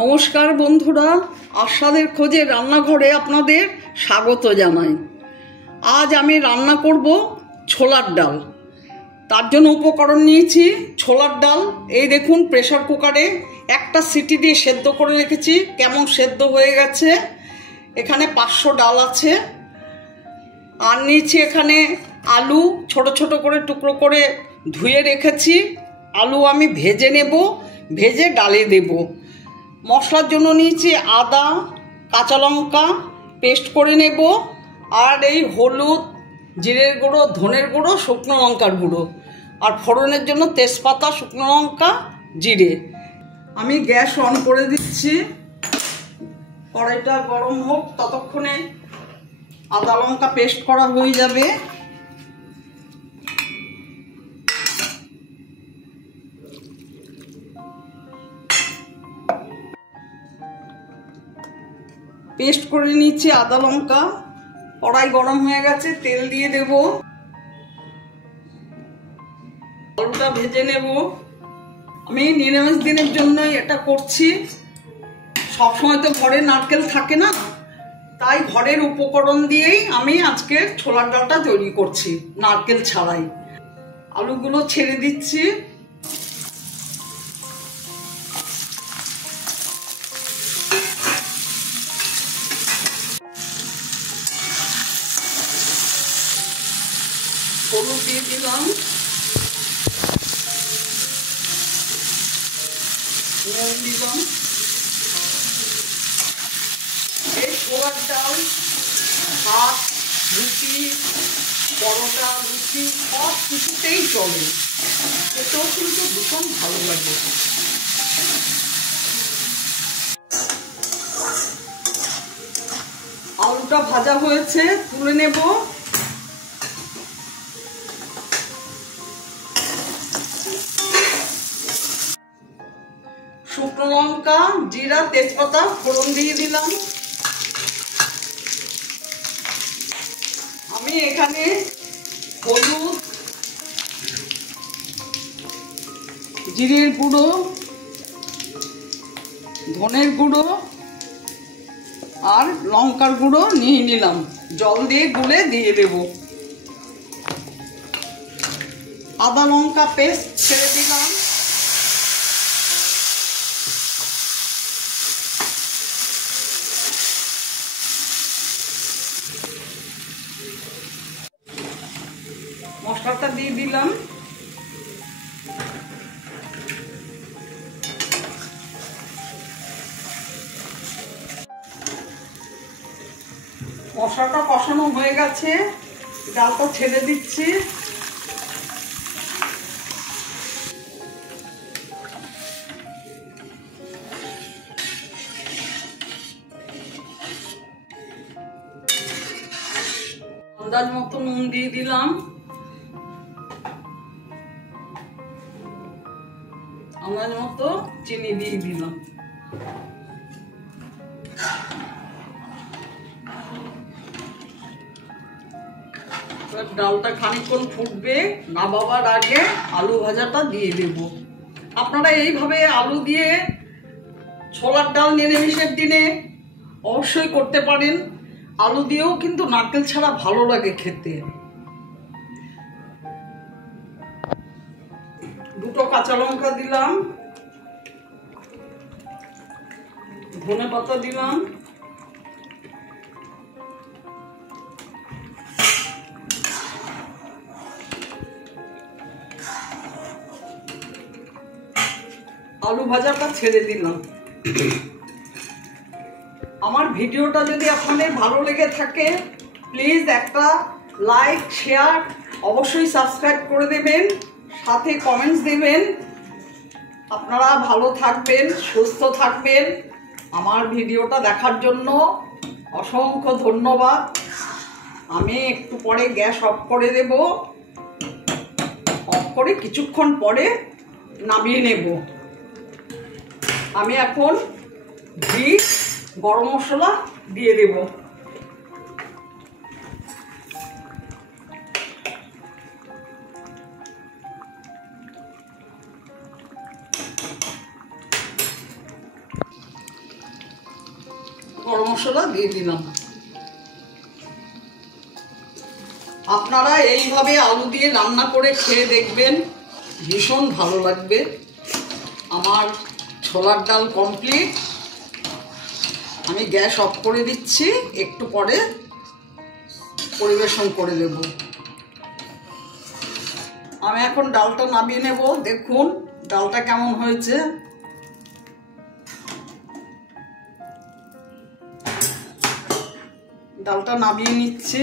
নমস্কার বন্ধুরা, আস্বাদের খোঁজে রান্নাঘরে আপনাদের স্বাগত জানাই। আজ আমি রান্না করব ছোলার ডাল। তার জন্য উপকরণ নিয়েছি ছোলার ডাল। এই দেখুন, প্রেসার কুকারে একটা সিটি দিয়ে সেদ্ধ করে রেখেছি। কেমন সেদ্ধ হয়ে গেছে। এখানে 500 ডাল আছে। আর নিয়েছি এখানে আলু, ছোট ছোট করে টুকরো করে ধুয়ে রেখেছি। আলু আমি ভেজে নেব, ভেজে ডালে দেব। মশলার জন্য নিয়েছি আদা, কাঁচা লঙ্কা পেস্ট করে নেব, আর এই হলুদ, জিরের গুঁড়ো, ধনের গুঁড়ো, শুকনো লঙ্কার গুঁড়ো, আর ফোড়নের জন্য তেজপাতা, শুকনো লঙ্কা, জিরে। আমি গ্যাস অন করে দিচ্ছি। কড়াইটা গরম হোক, ততক্ষণে আদা লঙ্কা পেস্ট করা হয়ে যাবে। পেস্ট করে নিচ্ছি আদা লঙ্কা। কড়াই গরম হয়ে গেছে, তেল দিয়ে দেব। আলুটা ভেজে নেব। আমি নিরামিষ দিনের জন্যই এটা করছি। সবসময় তো ঘরে নারকেল থাকে না, তাই ঘরের উপকরণ দিয়েই আমি আজকে ছোলার ডালটা তৈরি করছি, নারকেল ছাড়াই। আলুগুলো ছেড়ে দিচ্ছি। হলুদ দিয়ে দিলাম, নুন দিলাম। এই ছোলার ডাল ভাত, রুটি, পরোটা, লুচি সব কিছুতেই চলে। এটাও কিন্তু ভীষণ ভালো লাগে। আলুটা ভাজা হয়েছে, তুলে নেব। শুকনো লঙ্কা, জিরা, তেজপাতা ফোড়ন দিয়ে দিলাম। আমি এখানে হলুদ, জিরের গুঁড়ো, ধনের গুঁড়ো আর লঙ্কার গুঁড়ো নিয়ে নিলাম। জল দিয়ে গুলে দিয়ে দেব। আদা লঙ্কা পেস্ট ছেড়ে দিলাম। মশলাটা দিয়ে দিলাম। মশলাটা কষানো হয়ে গেছে, ডালটা ছেড়ে দিচ্ছি। আন্দাজ মতো নুন দিয়ে দিলাম। আন্দাজ মতো চিনি দিয়ে দিলাম। ডালটা খানিকক্ষণ ফুটবে, নামাবার আগে আলু ভাজাটা দিয়ে দেব। আপনারা এইভাবে আলু দিয়ে ছোলার ডাল নিরামিষের দিনে অবশ্যই করতে পারেন। আলু দিয়েও কিন্তু নারকেল ছাড়া ভালো লাগে খেতে। দুটো কাঁচা লঙ্কা দিলাম, ধনে পাতা দিলাম, আলু ভাজাটা ছেড়ে দিলাম। আমার ভিডিওটা যদি আপনাদের ভালো লেগে থাকে, প্লিজ একটা লাইক, শেয়ার, অবশ্যই সাবস্ক্রাইব করে দেবেন, সাথে কমেন্টস দেবেন। আপনারা ভালো থাকবেন, সুস্থ থাকবেন। আমার ভিডিওটা দেখার জন্য অসংখ্য ধন্যবাদ। আমি একটু পরে গ্যাস অফ করে দেব। অফ করে কিছুক্ষণ পরে নামিয়ে নেব। আমি এখন ঘি, গরম মশলা দিয়ে দেব। মশলা দিয়ে দিলাম। আপনারা এইভাবে আলু দিয়ে রান্না করে খেয়ে দেখবেন, ভীষণ ভালো লাগবে। আমার ছোলার ডাল কমপ্লিট। আমি গ্যাস অফ করে দিচ্ছি, একটু পরে পরিবেশন করে দেব। আমি এখন ডালটা নামিয়ে নেব। দেখুন ডালটা কেমন হয়েছে। ডালটা নামিয়ে নিচ্ছি।